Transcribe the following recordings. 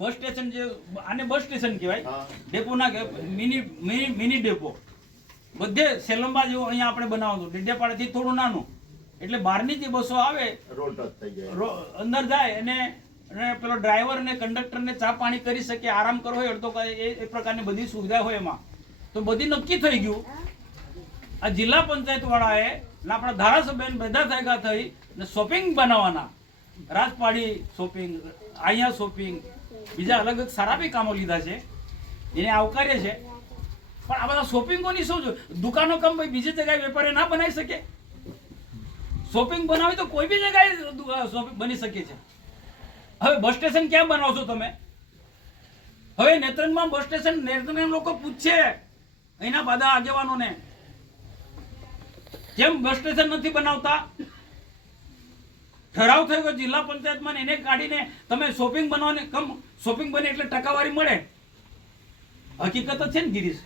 Bus station જે આને bus station કહેવાય, ડેપો ના કહેવાય, મિની ડેપો બધે સેલમમાં જેવું અહીંયા આપણે બનાવવાનું, ડેડિયાપાડાથી થોડું નાનું, એટલે બહારની જે બસો આવે રોડ ટચ થઈ જાય, અંદર જાય અને પેલો ડ્રાઈવર અને કંડક્ટરને ચા પાણી કરી શકે, આરામ કરવો હોય અડધો એ પ્રકારની બધી સુવિધા હોય એમાં. તો બધી નક્કી થઈ ગયું. આ જિલ્લા પંચાયત વાળાએ આપણા ધારાસભ્ય બધા ભેગા થઈ ને શોપિંગ બનાવવાના, રાજપાડી શોપિંગ, અહીંયા શોપિંગ, બીજા અલગ અલગ સારા બી કામો લીધા છે, એને આવકારે છે. પણ આ બધા શોપિંગોની શું છે? દુકાનો કમ ભાઈ બીજી જગ્યાએ વેપારી ના બનાવી શકે? શોપિંગ બનાવી તો કોઈ બી જગ્યાએ શોપિંગ બની શકે છે. હવે બસ સ્ટેશન ક્યાં બનાવશો તમે? હવે નેત્રંગમાં બસ સ્ટેશન નેત્રંગ લોકો પૂછશે અહીંના બધા આગેવાનોને, કેમ બસ સ્ટેશન નથી બનાવતા? ઠરાવ થયો કે જિલ્લા પંચાયતમાં એને કાઢીને તમે શોપિંગ બનાવને, કમ શોપિંગ બને એટલે ટકાવારી મળે. હકીકત જ છે ને ગિરીશ,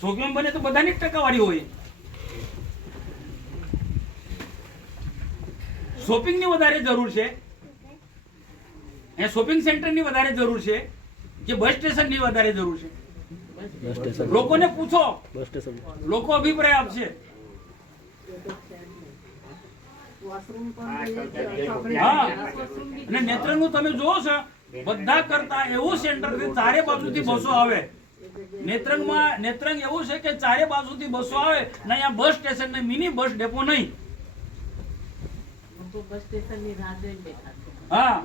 શોપિંગ બને તો બધાની જ ટકાવારી હોય. શોપિંગની વધારે જરૂર છે, એ શોપિંગ સેન્ટરની વધારે જરૂર છે કે બસ સ્ટેશનની વધારે જરૂર છે? લોકોને પૂછો, લોકો અભિપ્રાય આપશે. હા, અને નેત્રંગનું તમે જોવો છો બધા કરતા એવું સેન્ટર છે, ચારે બાજુથી બસો આવે. નેત્રંગ એવું છે કે ચારે બાજુથી બસો આવે ને અહીંયા બસ સ્ટેશન ને મિની બસ ડેપો નહીં. હા,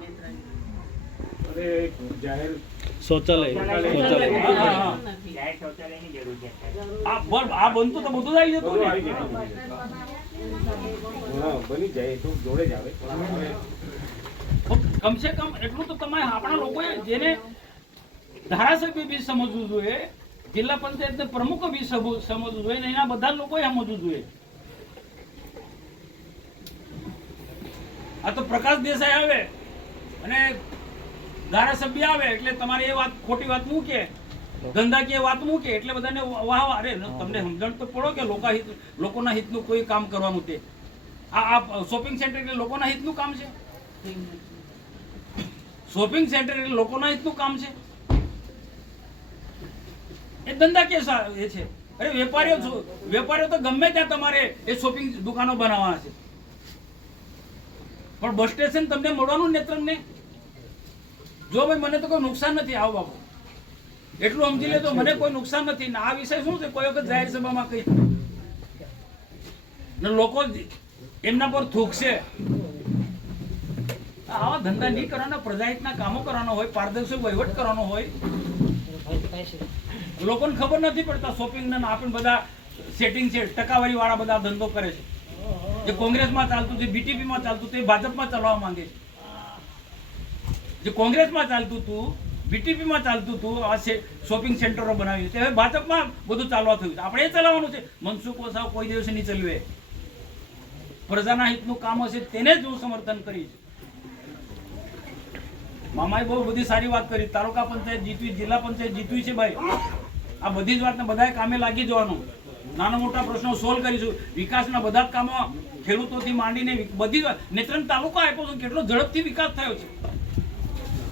આ બનતું તો બધું આવી જતું ને. કમસે કમ એટલું તો તમારે આપણા લોકોએ, જેને ધારાસભ્ય બી સમજવું જોઈએ, જિલ્લા પંચાયત પ્રમુખો બી સમજવું જોઈએ, એના બધા લોકોએ સમજવું જોઈએ. આ તો પ્રકાશ દેસાઈ આવે અને ધારાસભ્ય આવે એટલે તમારે એ વાત ખોટી વાત મૂકે, ધંધાકીય વાત મૂકે એટલે બધાને વાહ. અરે તમને સમજણ તો પડો કે લોકોના હિતનું કોઈ કામ કરવાનું તે. આ શોપિંગ સેન્ટર એટલે લોકોના હિતનું કામ છે? શોપિંગ સેન્ટર એટલે લોકોના હિતનું કામ છે? એ ધંધાકીય એ છે. અરે વેપારીઓ તો ગમે ત્યાં તમારે એ શોપિંગ દુકાનો બનાવવાના છે, પણ બસ સ્ટેશન તમને મળવાનું નેત્રંગને. જો ભાઈ મને તો કોઈ નુકસાન નથી, આવો બાપુ એટલું સમજી લે તો મને કોઈ નુકસાન નથી. આ વિષય શું છે, કોઈ વખત જાહેર સભામાં કઈ લોકો એમના પર થૂકશે. આવા ધંધા નહીં કરવાના, પ્રજાહિતના કામો કરવાનો હોય, પારદર્શક વહીવટ કરવાનો હોય. લોકોને ખબર નથી પડતા શોપિંગ ને આપણે બધા સેટિંગ છે, ટકાવારી વાળા બધા ધંધો કરે છે. જે કોંગ્રેસમાં ચાલતું હતું, બીટીપીમાં ચાલતું હતું, એ ભાજપમાં ચલાવવા માંગે છે. જે કોંગ્રેસમાં ચાલતું હતું, બીટીપીમાં ચાલતું હતું, આ શોપિંગ સેન્ટરો બનાવી છે, હવે ભાજપમાં બધું ચાલવા થયું છે. આપણે એ ચલાવવાનું છે. મનસુખ વસાવા કોઈ દિવસ નહીં ચલાવે. પ્રજાના હિતનું કામ હશે તેને જ હું સમર્થન કરીશ. મામાએ બહુ બધી સારી વાત કરી. તાલુકા પંચાયત જીતવી, જિલ્લા પંચાયત જીતવી છે ભાઈ. આ બધી જ વાતને બધાએ કામે લાગી જવાનું. નાના મોટા પ્રશ્નો સોલ્વ કરીશું. વિકાસના બધા જ કામો ખેડૂતોથી માંડીને બધી નેત્રંગ તાલુકા આપ્યો છે, કેટલો ઝડપથી વિકાસ થયો છે,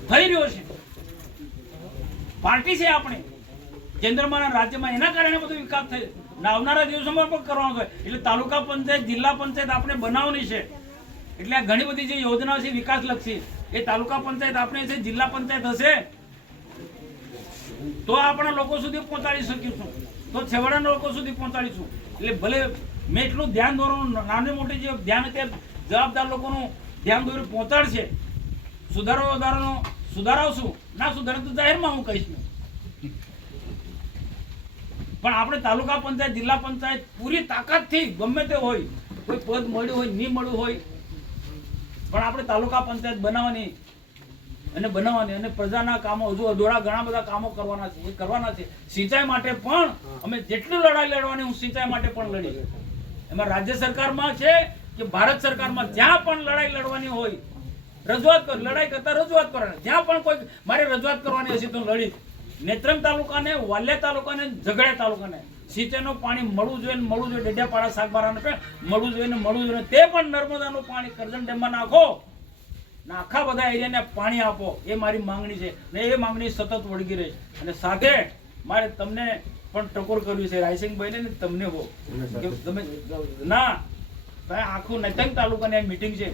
થઈ રહ્યો છે. પાર્ટી છે આપણે કેન્દ્રમાં રાજ્યમાં, એના કારણે બધો વિકાસ થયો. આવનારા દિવસોમાં પણ કરવાનો છે. એટલે તાલુકા પંચાયત, જિલ્લા પંચાયત આપણે બનાવવાની છે. એટલે આ ઘણી બધી જે યોજનાઓ છે વિકાસ લક્ષી, એ તાલુકા પંચાયત આપણે છે, જિલ્લા પંચાયત હશે તો આપણા લોકો સુધી પહોંચાડી શકીશું, તો છેવાડાના લોકો સુધી પહોંચાડીશું. એટલે ભલે મેં એટલું ધ્યાન દોરવાનું, નાની મોટી જે ધ્યાન અત્યારે જવાબદાર લોકોનું ધ્યાન દોરી પહોંચાડશે. સુધારાવશું, ના સુધારે તો જાહેરમાં હું કહીશ. પણ આપણે તાલુકા પંચાયત, જિલ્લા પંચાયત પૂરી તાકાતથી ગમે તે હોય, કોઈ પદ મળ્યું હોય નહીં મળ્યું હોય, પણ આપણે તાલુકા પંચાયત બનાવવાની અને પ્રજાના કામો હજુ અધૂરા ઘણા બધા કામો કરવાના છે, એ કરવાના છે. સિંચાઈ માટે પણ અમે જેટલી લડાઈ લડવાની, હું સિંચાઈ માટે પણ લડીશ. એમાં રાજ્ય સરકારમાં છે કે ભારત સરકારમાં, જ્યાં પણ લડાઈ લડવાની હોય રજૂઆત કર, લડાઈ કરતા રજૂઆત કરવાની. જ્યાં પણ કોઈ મારે રજૂઆત કરવાની હશે તો લડીશ. નેત્રંગ તાલુકાને, વાલિયા તાલુકાને, ઝઘડિયા તાલુકાને સિંચાઈનું પાણી મળવું જોઈએ, ડેડિયાપાડા સાગબારાને મળવું જોઈએ. તે પણ નર્મદાનું પાણી કરજણ ડેમમાં નાખો ને આખા બધા એરિયાને પાણી આપો, એ મારી માંગણી છે ને એ માંગણી સતત વળગી રહી. અને સાથે મારે તમને પણ ટકોર કરવી છે, રાયસિંગભાઈને ને તમને બહુ તમે ના આખું નતંગ તાલુકાની મીટિંગ છે.